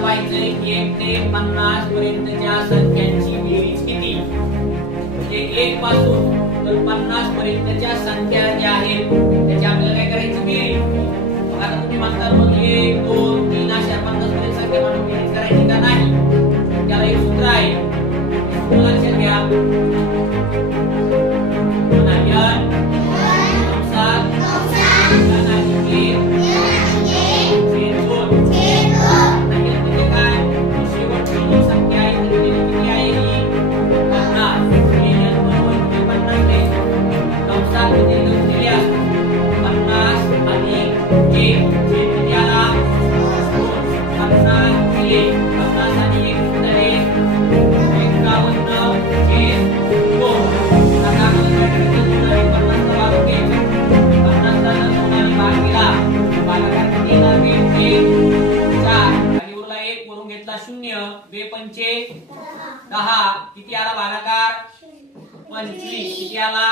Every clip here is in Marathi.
आपल्याला पाहिजे 1 ते 50 पर्यंतच्या संख्यांची बेरीज किती. म्हणजे 1 पासून तर 50 पर्यंतच्या संख्या ज्या आहेत त्याची आपल्याला काय करायची बेरीज. मग आता तुम्ही म्हणता मग 1 2 3 अशा 50 पर्यंत संख्या म्हणून बेरीज करायची का नाही. त्याला एक सूत्र आहे, लक्षात घ्या. बेपंचे 10 किती आला भागाकार 25 किती आला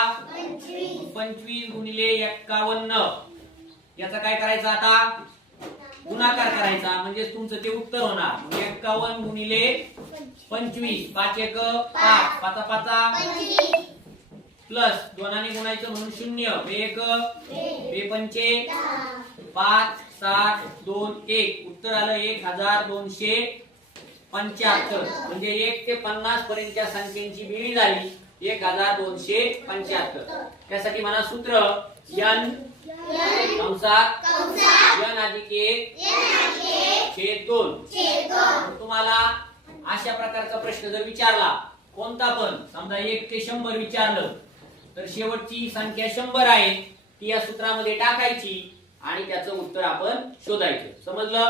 25 गुणिले 51. याचा काय करायचा आता गुणाकार करायचा म्हणजे तुमचं ते उत्तर होणार. 51 गुणिले 25 5 1 5 5 5 प्लस 2 ने गुणायचं म्हणून 0 1 बेपंचे 5 7 2 1 उत्तर आलं 1275. म्हणजे 1 ते 50 पर्यंतच्या संख्यांची बेरीज झाली 1275. त्यासाठी म्हणा सूत्र n n अधिक 1 छेद 2. तुम्हाला अशा प्रकारचा प्रश्न जर विचारला कोणता पण समजा 1 ते 100 विचारलं तर शेवटची संख्या 100 आहे ती या सूत्रामध्ये टाकायची आणि त्याचं उत्तर आपण शोधायचं. समजलं.